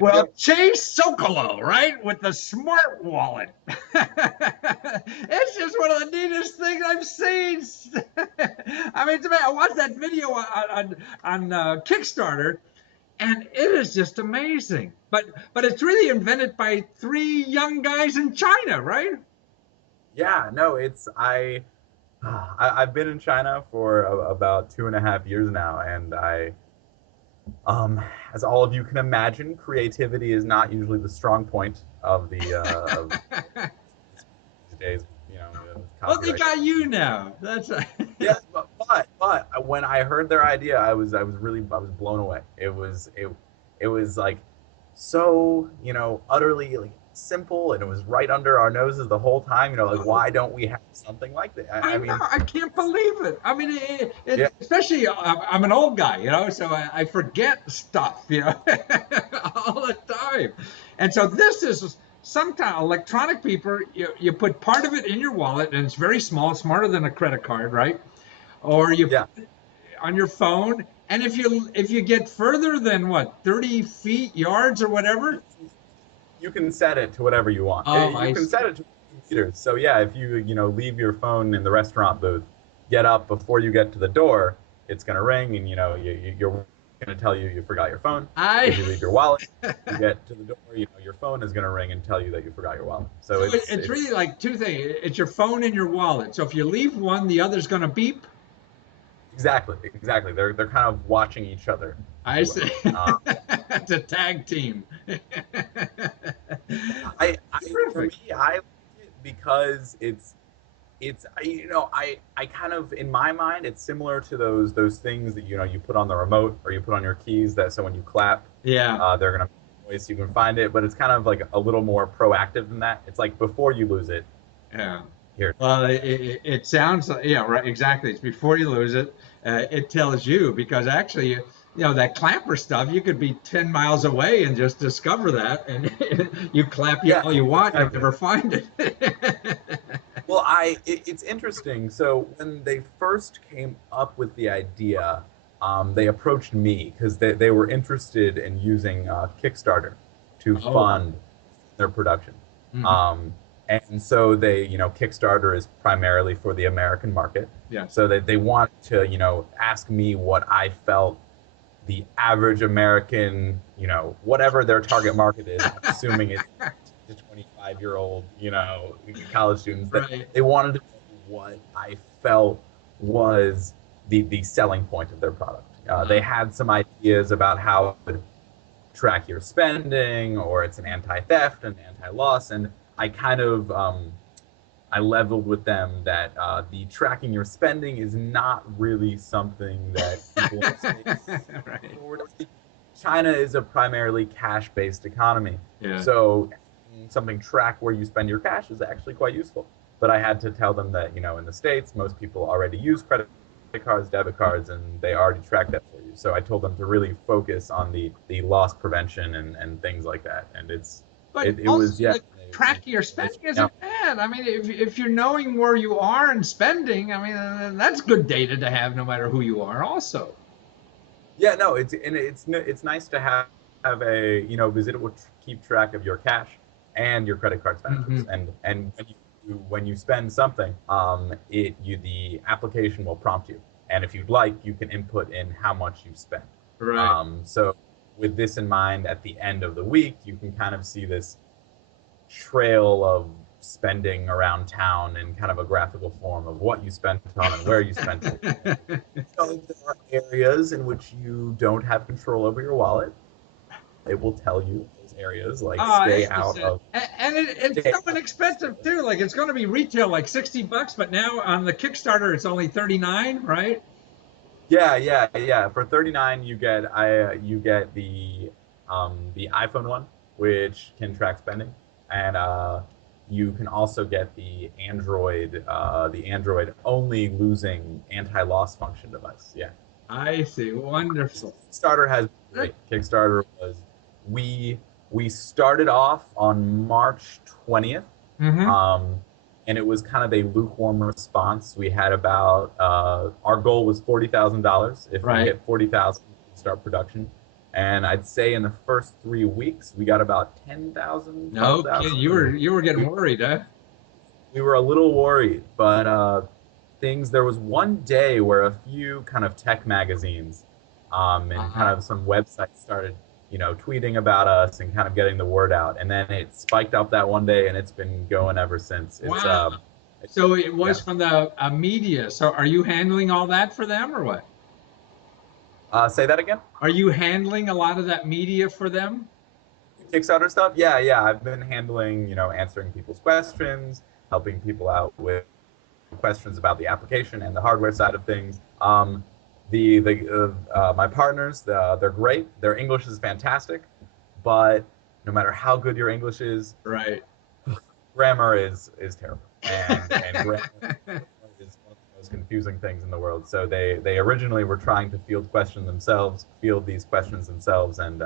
Well, Chase Sokolow, right, with the smart wallet. It's just one of the neatest things I've seen. I mean, I watched that video on Kickstarter, and it is just amazing. But it's really invented by three young guys in China, right? Yeah, no, I've been in China for about 2.5 years now, and um, as all of you can imagine, creativity is not usually the strong point of the of these days. Well, they Copyright. got you now. That's Yeah, but when I heard their idea, I was blown away. It was like so utterly like simple, and it was right under our noses the whole time. Like why don't we have something like that? I I know. mean, I can't believe it. I mean, yeah, especially I'm an old guy, so I forget stuff, all the time. And so this is sometimes electronic paper. You put part of it in your wallet, and it's very small, smarter than a credit card, right? Or you yeah. put it on your phone, and if you get further than what 30 feet, yards, or whatever. You can set it to whatever you want. Oh, You I can set see. it to meters. So yeah, if you leave your phone in the restaurant booth, get up before you get to the door, it's gonna ring, and you're gonna tell you forgot your phone. I If you leave your wallet, you get to the door, your phone is gonna ring and tell you that you forgot your wallet. So So it's really like two things. It's your phone and your wallet. So if you leave one, the other's going to beep. exactly. They're kind of watching each other, if I you will. say it's a tag team. For me, Terrific. I like it because it's I kind of in my mind it's similar to those things that you put on the remote or you put on your keys that so when you clap, Yeah. they're gonna make noise so you can find it, but it's kind of like a little more proactive than that. It's like before you lose it, Yeah. here. Well, it sounds like, yeah, right, exactly. It's before you lose it. It tells you because actually, that clapper stuff, you could be 10 miles away and just discover that. And you clap you Yeah, all you want, you'll exactly. never find it. Well, it's interesting. So when they first came up with the idea, they approached me because they were interested in using Kickstarter to Oh. fund their production. Mhm. Um, and so Kickstarter is primarily for the American market. Yes. So they wanted to, ask me what I felt the average American, whatever their target market is. I'm assuming it's to 25-year-old, college students that Right. they wanted to know what I felt was the selling point of their product. They had some ideas about how it would track your spending, or it's an anti-theft and anti-loss, and I kind of I leveled with them that the tracking your spending is not really something that people in the States Right. forward. China is a primarily cash-based economy, Yeah. so something track where you spend your cash is actually quite useful. But I had to tell them that in the States, most people already use credit cards, debit cards, and they already track that for you. So I told them to really focus on the loss prevention and things like that. And But it also, was, yeah. like, tracking your spending Yeah, isn't bad. I mean, if you're knowing where you are and spending, I mean, that's good data to have, no matter who you are. Also. yeah, no, it's nice to have a because it will keep track of your cash and your credit card expenditures, Hmm. and when you spend something, the application will prompt you, and if you'd like, you can input in how much you spent. Right. So with this in mind, at the end of the week, you can kind of see this trail of spending around town in kind of a graphical form of what you spent on and where you spent it. So if there are areas in which you don't have control over your wallet, it will tell you those areas, like stay out Interesting. of And it's stay so out of this inexpensive area. too. Like it's going to be retail like $60, but now on the Kickstarter it's only 39, right? Yeah. For 39, you get the iPhone one, which can track spending, and you can also get the Android only losing anti-loss function device. Yeah. I see. Wonderful. Kickstarter has been That, great. Kickstarter was we we started off on March 20th, hmm. um, and it was kind of a lukewarm response. We had about our goal was $40,000. If we Right. hit 40,000, we'd start production, And I'd say in the first 3 weeks, we got about 10,000, No kid, 12,000. you were getting We, worried, huh? we were a little worried, but there was one day where a few kind of tech magazines and kind Uh-huh. of some websites started, tweeting about us and kind of getting the word out. And then it spiked up that one day, and it's been going ever since. Wow. It, So it was yeah. from the media. So are you handling all that for them or what? Say that again. Are you handling a lot of that media for them? Kickstarter stuff. Yeah, yeah. I've been handling, answering people's questions, helping people out with questions about the application and the hardware side of things. My partners, they're great. Their English is fantastic, but no matter how good your English is, Right. grammar is terrible, and grammar is one of the most confusing things in the world. So they originally were trying to field these questions themselves, and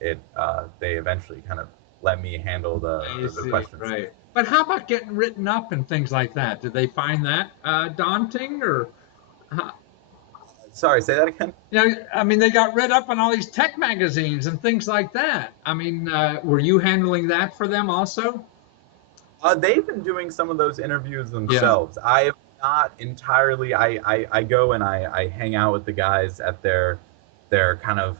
they eventually kind of let me handle I the see. questions. Right. But how about getting written up and things like that? Did they find that daunting or? How, Sorry, say that again. I mean, they got read up on all these tech magazines and things like that. I mean, were you handling that for them also? They've been doing some of those interviews Yeah. themselves. I am not entirely. I go and I hang out with the guys at their kind of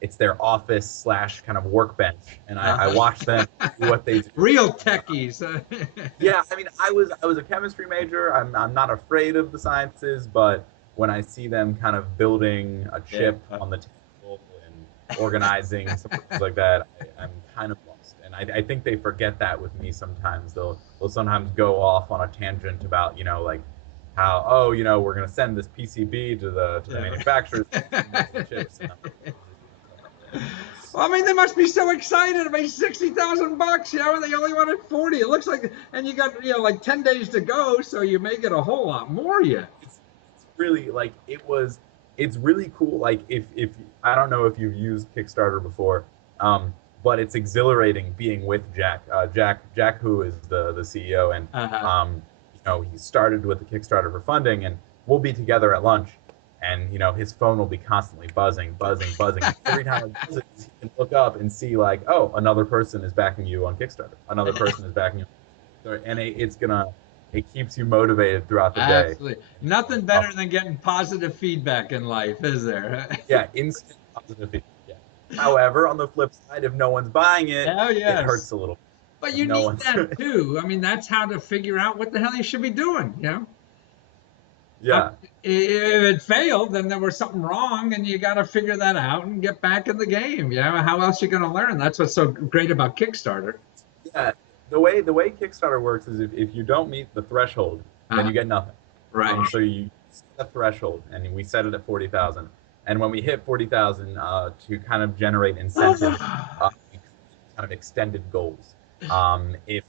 it's their office slash kind of workbench, and I Uh-huh. watch them do what they do. Real And, techies. yeah, I mean, I was a chemistry major. I'm not afraid of the sciences, but when I see them kind of building a Yeah. chip on the table and organizing some things like that, I'm kind of lost. And I think they forget that with me sometimes. They'll sometimes go off on a tangent about like how we're gonna send this PCB to the manufacturers and make some chips and Well, I mean, they must be so excited. I mean, 60,000 bucks, and they only wanted 40. It looks like, and you got, like 10 days to go, so you may get a whole lot more yet. it's really like it's really cool. Like if I don't know if you've used Kickstarter before, but it's exhilarating being with Jack. Jack, who is the CEO, and Uh-huh. he started with the Kickstarter for funding, and we'll be together at lunch, and his phone will be constantly buzzing, buzzing, buzzing. And every time it buzzes, he can look up and see like, oh, another person is backing you on Kickstarter. Another person is backing you, and it keeps you motivated throughout the day. Absolutely. Nothing better than getting positive feedback in life, is there? Yeah, instant positive feedback. Yeah. However, on the flip side, if no one's buying it, Oh, it yes. hurts a little. But If you no need one's, that too. I mean, that's how to figure out what the hell you should be doing. yeah, If it failed, then there was something wrong, and you got to figure that out and get back in the game. How else are you going to learn? That's what's so great about Kickstarter. yeah. The way Kickstarter works is if you don't meet the threshold, then Uh, you get nothing. right. So you set a threshold, and we set it at 40,000. And when we hit 40,000, to kind of generate incentives, we create kind of extended goals. If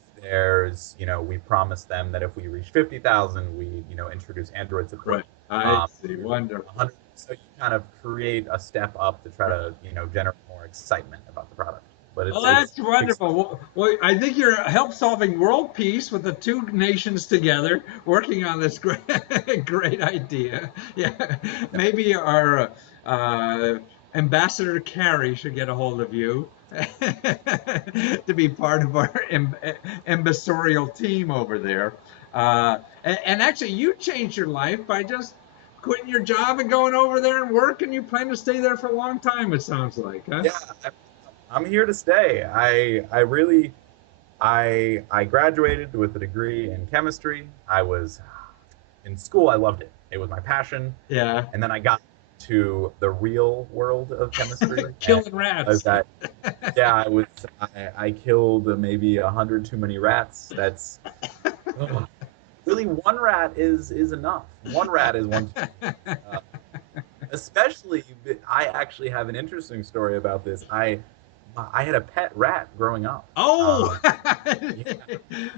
we promise them that if we reach 50,000, we, introduce Android Right. support. I Um, see. Wonderful. 100, so you kind of create a step up to try to, generate more excitement about the product. But Well, it's that's wonderful. Well, I think you're help solving world peace with the two nations together working on this great, great idea. Yeah, maybe our uh, Ambassador Carey should get a hold of you to be part of our ambassadorial team over there. And actually, you changed your life by just quitting your job and going over there and work, and you plan to stay there for a long time, it sounds like, huh? yeah, I'm here to stay. I really I graduated with a degree in chemistry. I was in school. I loved it. It was my passion. Yeah. And then I got to the real world of chemistry, and Killing realized rats. that yeah, I killed maybe 100 too many rats. That's ugh. Really one rat is enough. One rat is one too many. Especially, I actually have an interesting story about this. I had a pet rat growing up. Oh, Yeah,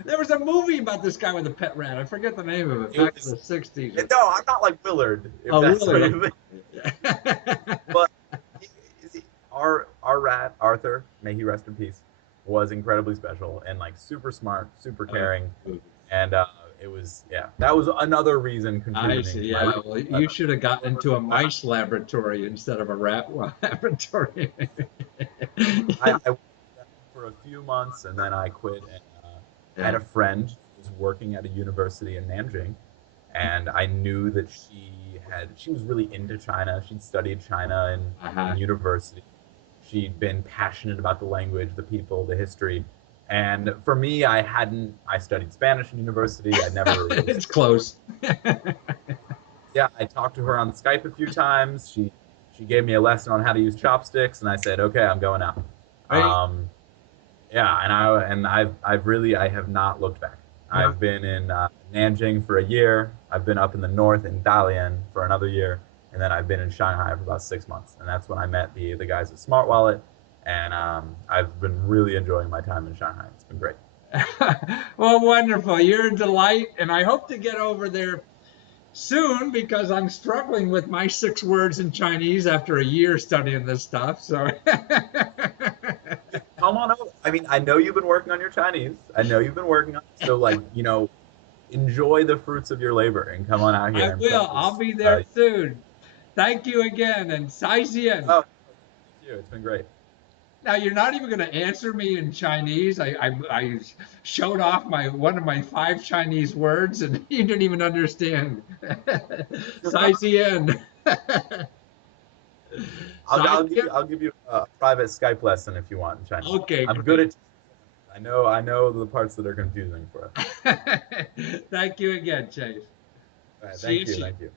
there was a movie about this guy with a pet rat. I forget the name of it. it Back in was. the '60s. No, I'm not like Willard, if Oh, that's what really? you think. But our rat Arthur, may he rest in peace, was incredibly special and like super smart, super caring, and it was, yeah, that was another reason I contributing see. to my Yeah. Well, you should have gotten into a mice laboratory instead of a rat laboratory. I worked for a few months and then I quit. And I had Yeah. a friend who was working at a university in Nanjing, and I knew that she was really into China. She'd studied China in Uh-huh. university. She'd been passionate about the language, the people, the history. And for me, I studied Spanish in university. I never really, It's close. yeah, I talked to her on Skype a few times. She gave me a lesson on how to use chopsticks, and I said, okay, I'm going out. I, Um, yeah, I have not looked back. I've been in Nanjing for a year. I've been up in the north in Dalian for another year, and then I've been in Shanghai for about 6 months. And that's when I met the guys at Smart Wallet, and I've been really enjoying my time in Shanghai. It's been great. well, wonderful. You're a delight, and I hope to get over there soon because I'm struggling with my 6 words in Chinese after a year studying this stuff. So, Come on over. I mean, I know you've been working on your Chinese. I know you've been working on it. So, like, enjoy the fruits of your labor and come on out I here and will. I'll practice. be there soon. Thank you again, and 再见. Oh, thank you. It's been great. Now you're not even going to answer me in Chinese. I showed off one of my 5 Chinese words, and you didn't even understand. 再见. I'll give you a private Skype lesson if you want in Chinese. Okay, I'm good great. at. I know the parts that are confusing for us. Thank you again, Chase. All right, 谢谢。thank you.